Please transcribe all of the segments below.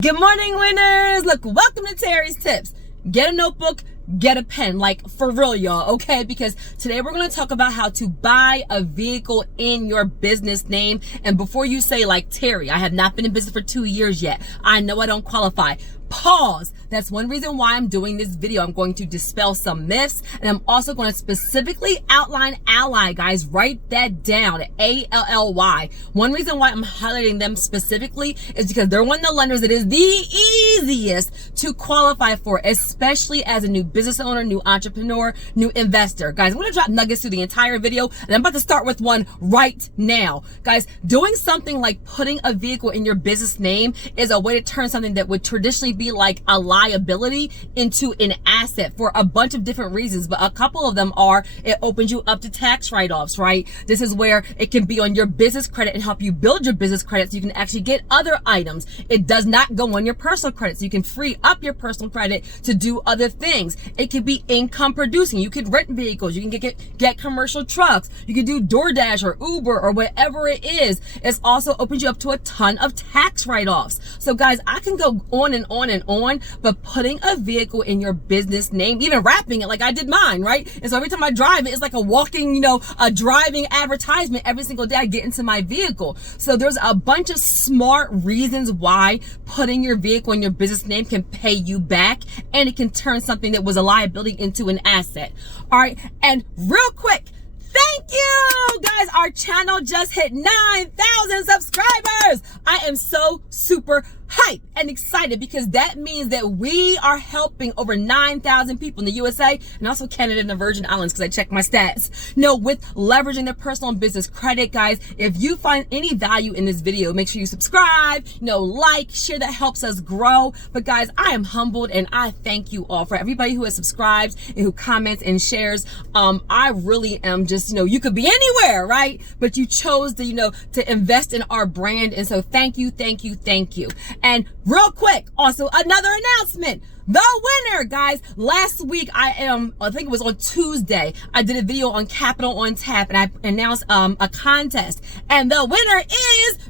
Good morning, winners. Look, welcome to Terry's Tips. Get a notebook, get a pen, like for real, y'all, okay? Because today we're going to talk about how to buy a vehicle in your business name. And before you say like, Terry, I have not been in business for 2 years yet, I know I don't qualify. Pause. That's one reason why I'm doing this video. I'm going to dispel some myths, and I'm also going to specifically outline Ally, guys. Write that down, A-L-L-Y. One reason why I'm highlighting them specifically is because they're one of the lenders that is the easiest to qualify for, especially as a new business owner, new entrepreneur, new investor. Guys, I'm going to drop nuggets through the entire video, and I'm about to start with one right now. Guys, doing something like putting a vehicle in your business name is a way to turn something that would traditionally be like a liability into an asset for a bunch of different reasons, but a couple of them are it opens you up to tax write-offs, right? This is where it can be on your business credit and help you build your business credit so you can actually get other items. It does not go on your personal credit, so you can free up your personal credit to do other things. It can be income producing. You can rent vehicles, you can get commercial trucks, you can do DoorDash or Uber or whatever it is. It's also opens you up to a ton of tax write-offs. So guys, I can go on and on and on, but putting a vehicle in your business name, even wrapping it like I did mine, right? And so every time I drive it, it's like a walking, a driving advertisement every single day I get into my vehicle. So there's a bunch of smart reasons why putting your vehicle in your business name can pay you back, and it can turn something that was a liability into an asset. All right. And real quick, thank you guys. Our channel just hit 9,000 subscribers. I am so super hyped and excited because that means that we are helping over 9,000 people in the USA and also Canada and the Virgin Islands, because I checked my stats. With leveraging their personal and business credit. Guys, if you find any value in this video, make sure you subscribe, like, share. That helps us grow. But guys, I am humbled and I thank you all for everybody who has subscribed and who comments and shares. I really am just, you could be anywhere, right? But you chose to, to invest in our brand. And so thank you, thank you, thank you. And real quick, also another announcement. The winner, guys. Last week, I think it was on Tuesday, I did a video on Capital on Tap, and I announced a contest. And the winner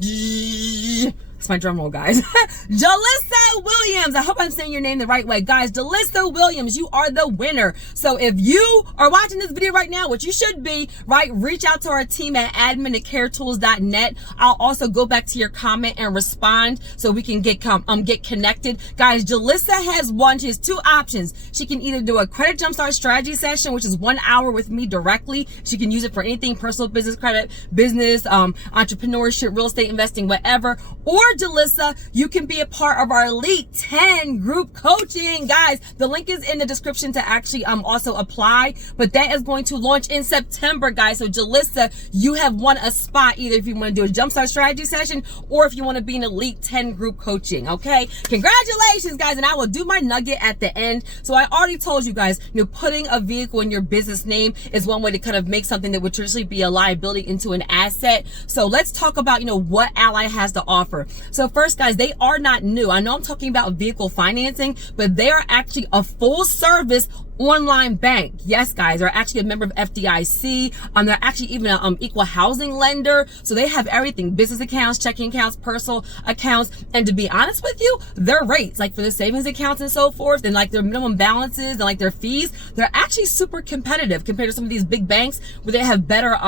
is... That's my drum roll, guys. Jalissa Williams. I hope I'm saying your name the right way. Guys, Jalissa Williams, you are the winner. So if you are watching this video right now, which you should be, right, reach out to our team at admin@caretools.net. I'll also go back to your comment and respond so we can get connected. Guys, Jalissa has won. She has two options. She can either do a credit jumpstart strategy session, which is 1 hour with me directly. She can use it for anything, personal business credit, business, entrepreneurship, real estate investing, whatever. Or Jalissa, you can be a part of our Elite 10 group coaching. Guys, the link is in the description to actually also apply, but that is going to launch in September, guys. So Jalissa, you have won a spot, either if you want to do a jumpstart strategy session or if you want to be an Elite 10 group coaching, okay? Congratulations, guys, and I will do my nugget at the end. So I already told you guys, putting a vehicle in your business name is one way to kind of make something that would traditionally be a liability into an asset. So let's talk about, what Ally has to offer. So first, guys, they are not new. I know I'm talking about vehicle financing, but they are actually a full service online bank. Yes, guys, they're actually a member of FDIC. They're actually even an equal housing lender. So they have everything: business accounts, checking accounts, personal accounts. And to be honest with you, their rates, like for the savings accounts and so forth, and like their minimum balances and like their fees, they're actually super competitive compared to some of these big banks where they have better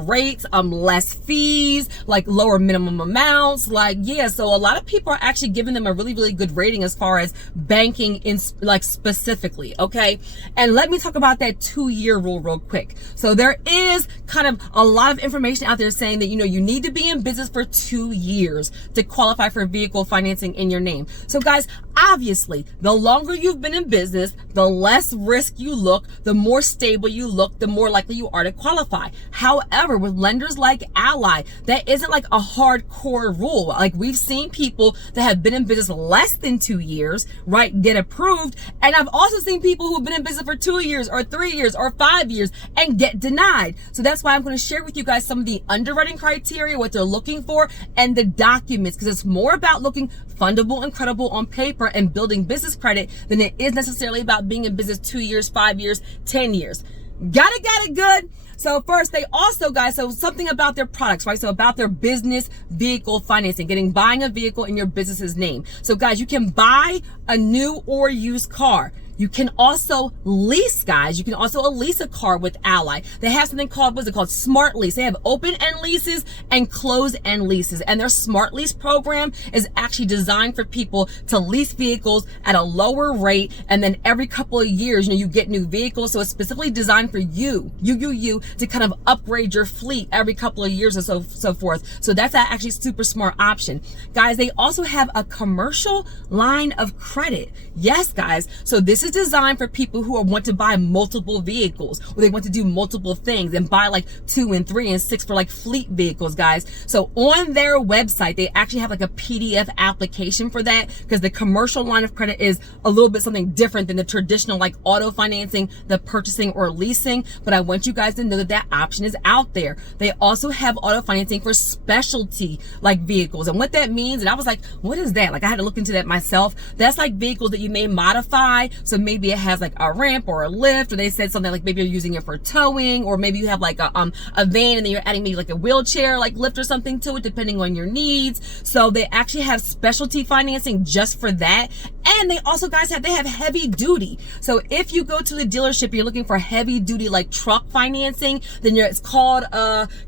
rates, less fees, like lower minimum amounts. So a lot of people are actually giving them a really, really good rating as far as banking in specifically, okay? And let me talk about that 2-year rule real quick. So there is kind of a lot of information out there saying that, you need to be in business for 2 years to qualify for vehicle financing in your name. So guys, obviously, the longer you've been in business, the less risk you look, the more stable you look, the more likely you are to qualify. However, with lenders like Ally, that isn't like a hardcore rule. Like, we've seen people that have been in business less than 2 years, right, get approved. And I've also seen people who've been in business for 2 years or 3 years or 5 years and get denied. So that's why I'm going to share with you guys some of the underwriting criteria, what they're looking for, and the documents, because it's more about looking fundable and credible on paper and building business credit than it is necessarily about being in business 2 years, 5 years, 10 years. Got it good. So first, they also, guys, so something about their products, right? So about their business vehicle financing, buying a vehicle in your business's name. So guys, you can buy a new or used car. You can also lease, guys. You can also lease a car with Ally. They have something called, what's it called? Smart Lease. They have open-end leases and closed-end leases. And their Smart Lease program is actually designed for people to lease vehicles at a lower rate. And then every couple of years, you get new vehicles. So it's specifically designed for you to kind of upgrade your fleet every couple of years or so forth. So that's actually a super smart option. Guys, they also have a commercial line of credit. Yes, guys. So this is designed for people who want to buy multiple vehicles, or they want to do multiple things and buy like 2 and 3 and 6 for like fleet vehicles, guys. So on their website, they actually have like a PDF application for that, because the commercial line of credit is a little bit something different than the traditional like auto financing, the purchasing or leasing. But I want you guys to know that that option is out there. They also have auto financing for specialty like vehicles. And what that means, and I was like, what is that? Like I had to look into that myself. That's like vehicles that you may modify. So maybe it has like a ramp or a lift, or they said something like maybe you're using it for towing, or maybe you have like a van and then you're adding maybe like a wheelchair like lift or something to it, depending on your needs. So they actually have specialty financing just for that. And they also, guys, they have heavy duty. So if you go to the dealership, you're looking for heavy duty like truck financing, then it's called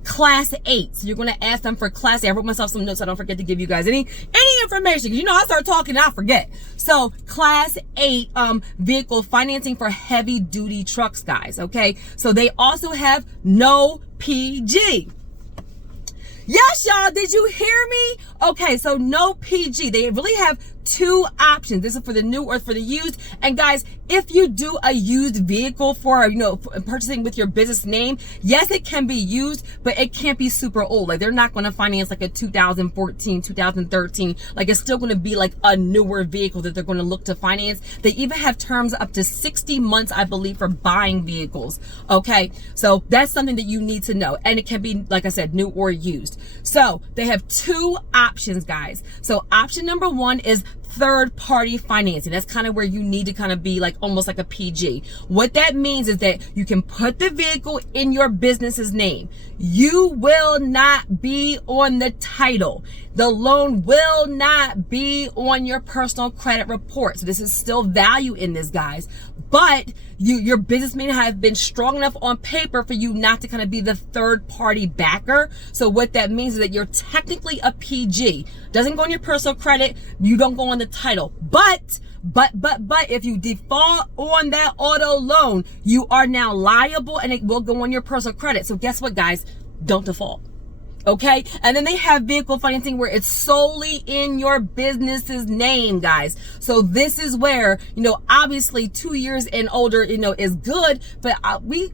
Class 8. So you're going to ask them for Class 8. I wrote myself some notes so I don't forget to give you guys any information. I start talking and I forget. So Class 8 vehicle financing for heavy duty trucks, guys. Okay. So they also have no PG. Yes, y'all. Did you hear me? Okay. So no PG. They really have 2 options. This is for the new or for the used. And guys, if you do a used vehicle for, purchasing with your business name, yes, it can be used, but it can't be super old. Like they're not going to finance like a 2014, 2013. Like it's still going to be like a newer vehicle that they're going to look to finance. They even have terms up to 60 months, I believe, for buying vehicles. Okay. So that's something that you need to know. And it can be, like I said, new or used. So they have 2 options, guys. So option number 1 is third-party financing. That's kind of where you need to kind of be like almost like a PG. What that means is that you can put the vehicle in your business's name. You will not be on the title. The loan will not be on your personal credit report. So this is still value in this, guys. But your business may not have been strong enough on paper for you not to kind of be the third party backer. So what that means is that you're technically a PG. Doesn't go on your personal credit. You don't go on the title. But if you default on that auto loan, you are now liable and it will go on your personal credit. So guess what, guys? Don't default. Okay. And then they have vehicle financing where it's solely in your business's name, guys. So this is where, obviously 2 years and older, is good, but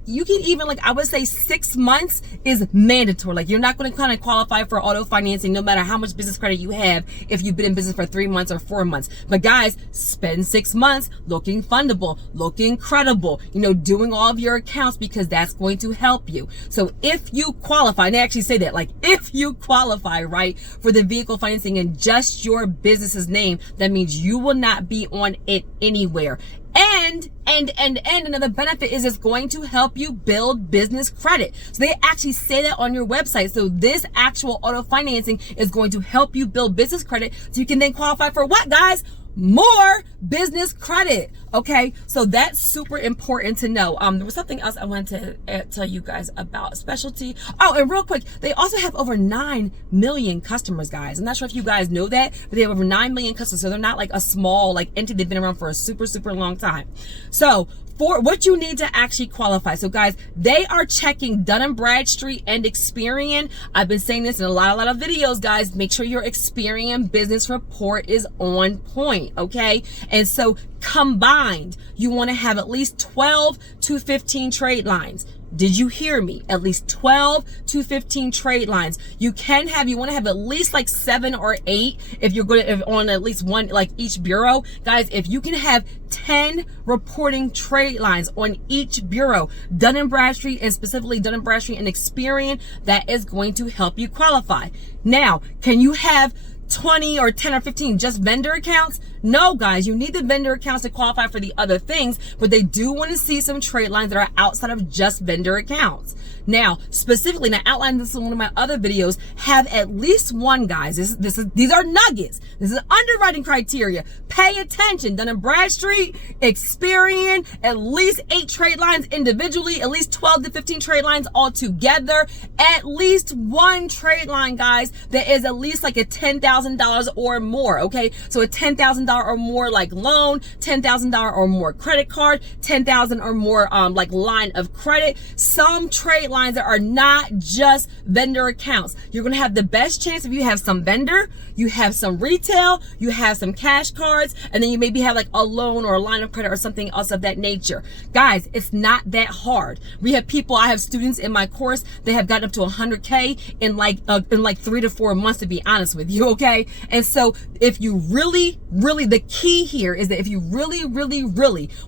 you can even, like, I would say 6 months is mandatory. Like you're not going to kind of qualify for auto financing no matter how much business credit you have if you've been in business for 3 months or 4 months. But guys, spend 6 months looking fundable, looking credible, doing all of your accounts, because that's going to help you. So if you qualify, and they actually say that, like, if you qualify, right, for the vehicle financing in just your business's name, that means you will not be on it anywhere. And another benefit is it's going to help you build business credit. So they actually say that on your website. So this actual auto financing is going to help you build business credit so you can then qualify for what, guys? More business credit. Okay, so that's super important to know. There was something else I wanted to tell you guys about specialty. Oh, and real quick, they also have over 9 million customers, guys. I'm not sure if you guys know that, but they have over 9 million customers. So they're not like a small like entity. They've been around for a super long time. So for what you need to actually qualify. So guys, they are checking Dun & Bradstreet and Experian. I've been saying this in a lot of videos, guys. Make sure your Experian business report is on point, okay? And so combined, you want to have at least 12 to 15 trade lines. Did you hear me? At least 12 to 15 trade lines. You want to have at least like 7 or 8 if you're going to on at least one, like each bureau. Guys, if you can have 10 reporting trade lines on each bureau, Dun & Bradstreet, and specifically Dun & Bradstreet and Experian, that is going to help you qualify. Now, can you have 20 or 10 or 15 just vendor accounts? No, guys, you need the vendor accounts to qualify for the other things, but they do want to see some trade lines that are outside of just vendor accounts. Now, specifically, and I outlined this in one of my other videos, have at least one, guys. These are nuggets. This is underwriting criteria. Pay attention. Dun & Bradstreet, Experian, at least 8 trade lines individually, at least 12 to 15 trade lines all together, at least one trade line, guys, that is at least like a $10,000 or more, okay? So a $10,000 or more like loan, $10,000 or more credit card, $10,000 or more like line of credit. Some trade lines that are not just vendor accounts. You're going to have the best chance if you have some vendor, you have some retail, you have some cash cards, and then you maybe have like a loan or a line of credit or something else of that nature. Guys, it's not that hard. I have students in my course that have gotten up to 100K in like 3 to 4 months, to be honest with you, okay? And so if you really, the key here is that if you really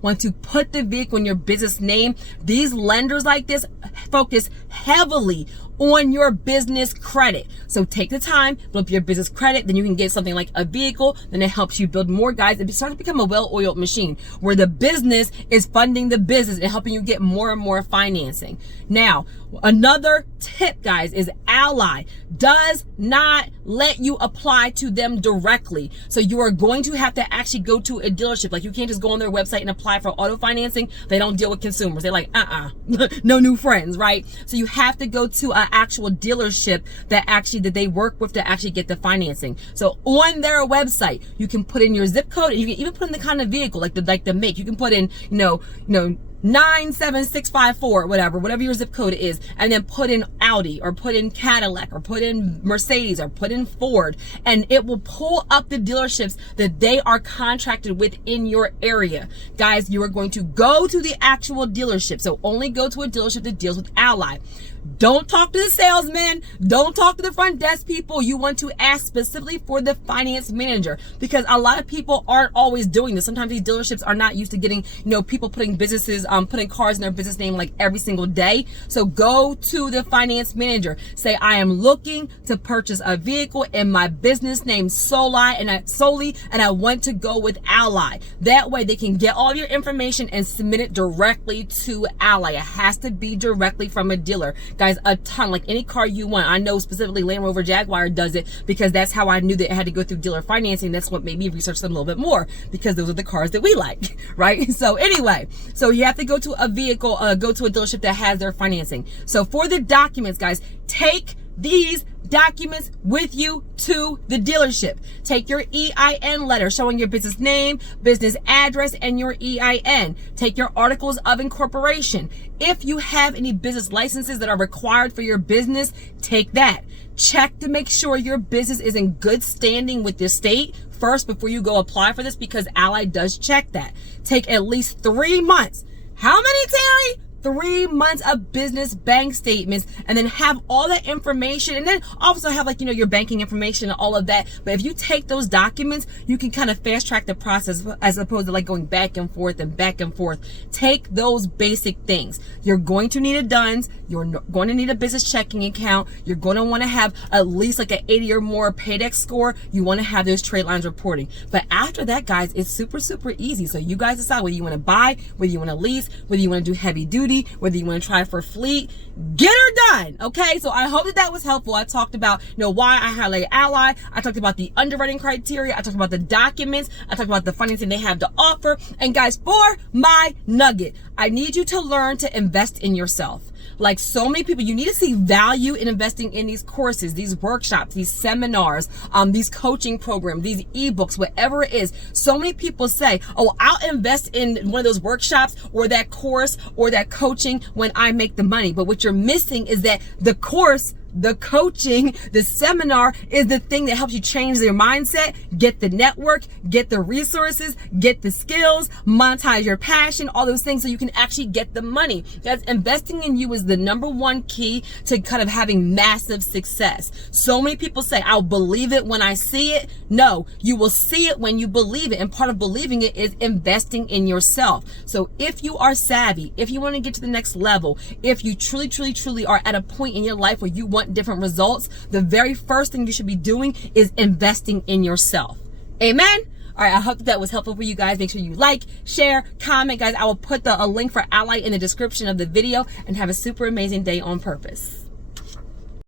want to put the vehicle in your business name, these lenders like this focus heavily on your business credit. So take the time, build up your business credit, then you can get something like a vehicle, then it helps you build more, guys. It starts to become a well-oiled machine where the business is funding the business and helping you get more and more financing. Now, another tip, guys, is Ally does not let you apply to them directly. So you are going to have to actually go to a dealership. Like, you can't just go on their website and apply for auto financing. They don't deal with consumers. They're like, no new friends, right? So you have to go to an actual dealership that they work with to actually get the financing. So on their website, you can put in your zip code, and you can even put in the kind of vehicle, like the make. You can put in, 97654, whatever your zip code is, and then put in Audi or put in Cadillac or put in Mercedes or put in Ford, and it will pull up the dealerships that they are contracted with in your area. Guys, you are going to go to the actual dealership. So only go to a dealership that deals with Ally. Don't talk to the salesman. Don't talk to the front desk people. You want to ask specifically for the finance manager, because a lot of people aren't always doing this. Sometimes these dealerships are not used to getting, people putting putting cars in their business name like every single day. So go to the finance manager. Say, I am looking to purchase a vehicle in my business name solely, and I want to go with Ally. That way they can get all your information and submit it directly to Ally. It has to be directly from a dealer. Guys, a ton, like any car you want. I know specifically Land Rover Jaguar does it, because that's how I knew that it had to go through dealer financing. That's what made me research them a little bit more, because those are the cars that we like, right? So anyway, so you have to go to a vehicle, go to a dealership that has their financing. So for the documents, guys, take these documents with you to the dealership. Take your EIN letter showing your business name, business address, and your EIN. Take your articles of incorporation. If you have any business licenses that are required for your business, take that. Check to make sure your business is in good standing with the state first before you go apply for this, because Ally does check that. Take at least 3 months. How many, Terri? 3 months of business bank statements, and then have all that information, and then also have your banking information and all of that. But if you take those documents, you can kind of fast track the process, as opposed to going back and forth and back and forth. Take those basic things. You're going to need a DUNS. You're going to need a business checking account. You're going to want to have at least an 80 or more PAYDEX score. You want to have those trade lines reporting. But after that, guys, it's super easy. So you guys decide whether you want to buy, whether you want to lease, whether you want to do heavy duty, whether you want to try for fleet. Get her done. Okay, so I hope that was helpful. I talked about why I highlighted Ally. I talked about the underwriting criteria. I talked about the documents. I talked about the financing they have to offer. And guys, for my nugget, I need you to learn to invest in yourself. Like so many people, you need to see value in investing in these courses, these workshops, these seminars, these coaching programs, these ebooks, whatever it is. So many people say, oh, I'll invest in one of those workshops or that course or that coaching when I make the money. But what you're missing is that the course, the coaching, the seminar is the thing that helps you change your mindset, get the network, get the resources, get the skills, monetize your passion, all those things, so you can actually get the money. That's investing in you is the number one key to kind of having massive success. So many people say, I'll believe it when I see it. No, you will see it when you believe it. And part of believing it is investing in yourself. So if you are savvy, if you want to get to the next level, if you truly are at a point in your life where you want want different results, the very first thing you should be doing is investing in yourself. Amen. All right, I hope that was helpful for you guys. Make sure you like, share, comment, guys. I will put a link for Ally in the description of the video, and have a super amazing day on purpose.